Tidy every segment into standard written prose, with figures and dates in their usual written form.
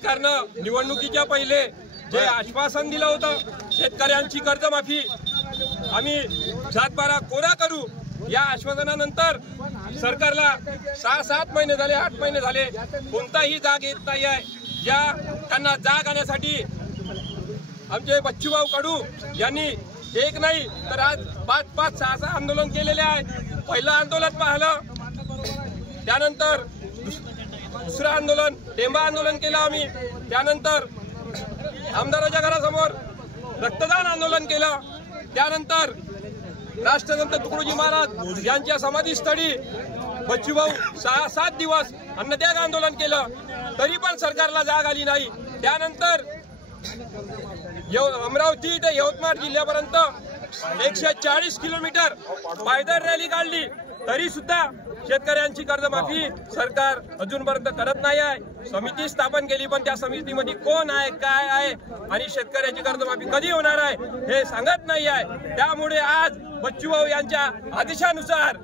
सरकारनं निवडणुकीच्या पहिले जे आश्वासन दिलं होतं शेतकऱ्यांची कर्जमाफी आम्ही 7-12 कोरा करू, या आश्वासनानंतर सरकारला 6-7 महिने झाले, 8 महिने झाले, कोणताही जाग येत नाही आहे। ज्या त्यांना जाग आणण्यासाठी आमचे बच्चूभाऊ कडू यांनी एक नाही तर आज 5-5, 6-6 आंदोलन केलेले आहे। पहिलं आंदोलन पाहिलं, त्यानंतर दुसरं आंदोलन टेंबा आंदोलन केलं आम्ही, त्यानंतर आमदाराच्या घरासमोर रक्तदान आंदोलन केलं, त्यानंतर राष्ट्रसंत तुकडोजी महाराज यांच्या समाधीस्थळी बच्चूभाऊ 6-7 दिवस अन्नत्याग आंदोलन केलं, तरी पण सरकारला जाग आली नाही। त्यानंतर अमरावती ते यवतमाळ जिल्ह्यापर्यंत 140 किलोमीटर पायदळ रॅली काढली, तरी सुद्धा शेतकऱ्यांची कर्जमाफी सरकार अजूनपर्यंत करत नाही आहे। समिती स्थापन केली, पण त्या समितीमध्ये कोण आहे, काय आहे आणि शेतकऱ्याची कर्जमाफी कधी होणार आहे हे सांगत नाही आहे। त्यामुळे आज बच्चूभाऊ यांच्या आदेशानुसार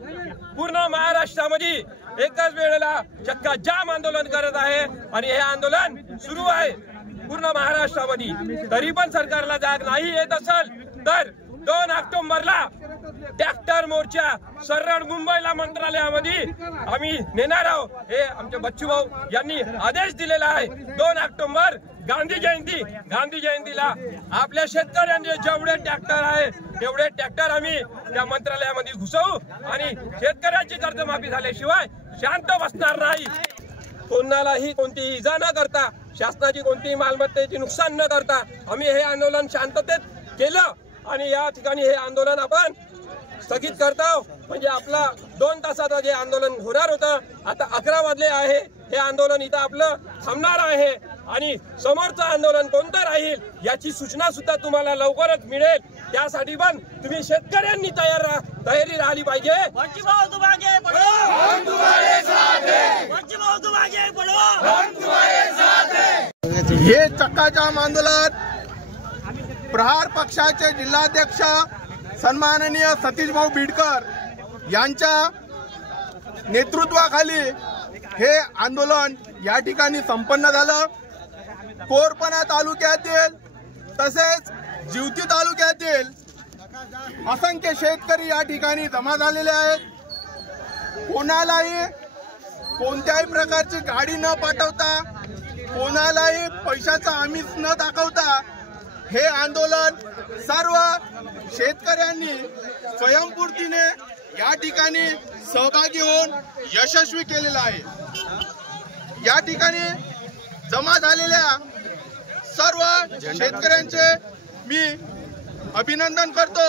पूर्ण महाराष्ट्रामध्ये एकाच वेळेला चक्का जाम आंदोलन करत आहे आणि हे आंदोलन सुरू आहे पूर्ण महाराष्ट्रामध्ये। तरी पण सरकारला जाग नाही येत असेल तर 2 ऑक्टोबरला ट्रॅक्टर मोर्चा सरळ मुंबईला मंत्रालयामध्ये आम्ही नेणार आहोत, हे आमचे बच्चूभाऊ यांनी आदेश दिलेला आहे। 2 ऑक्टोबर गांधी जयंतीला आपल्या शेतकऱ्यांचे जेवढे ट्रॅक्टर आहे तेवढे ट्रॅक्टर आम्ही त्या मंत्रालयामध्ये घुसवू आणि शेतकऱ्यांची कर्जमाफी झाल्याशिवाय शांत बसणार नाही। कोणालाही कोणतीही इजा न करता, शासनाची कोणतीही मालमत्तेची नुकसान न करता आम्ही हे आंदोलन शांततेत केलं आणि या ठिकाणी हे आंदोलन आपण स्थगित करतो। म्हणजे आपला 2 तासाचं जे आंदोलन होणार होतं आता 11 वाजले आहे, हे आंदोलन इथं आपलं थांबणार आहे आणि समोरचं आंदोलन कोणतं राहील याची सूचना सुद्धा तुम्हाला लवकरच मिळेल। त्यासाठी पण तुम्ही शेतकऱ्यांनी तयारी राहिली पाहिजे। हे चक्काजाम आंदोलन प्रहार पक्षाचे जिल्हाध्यक्ष सन्माननीय सतीशभाऊ बिडकर यांच्या नेतृत्वाखाली हे आंदोलन या ठिकाणी संपन्न झालं। कोरपणा तालुक्यातील तसेच जिवती तालुक्यातील असंख्य शेतकरी या ठिकाणी जमा झालेले आहेत। कोणालाही कोणत्याही प्रकारची गाडी न पाठवता, कोणालाही पैशाचा आमिष न दाखवता हे आंदोलन सर्व शेतकऱ्यांनी स्वयंपूर्तीने या ठिकाणी सहभागी होऊन यशस्वी केलेलं आहे। या ठिकाणी जमा झालेल्या सर्व शेतकऱ्यांचे मी अभिनंदन करतो।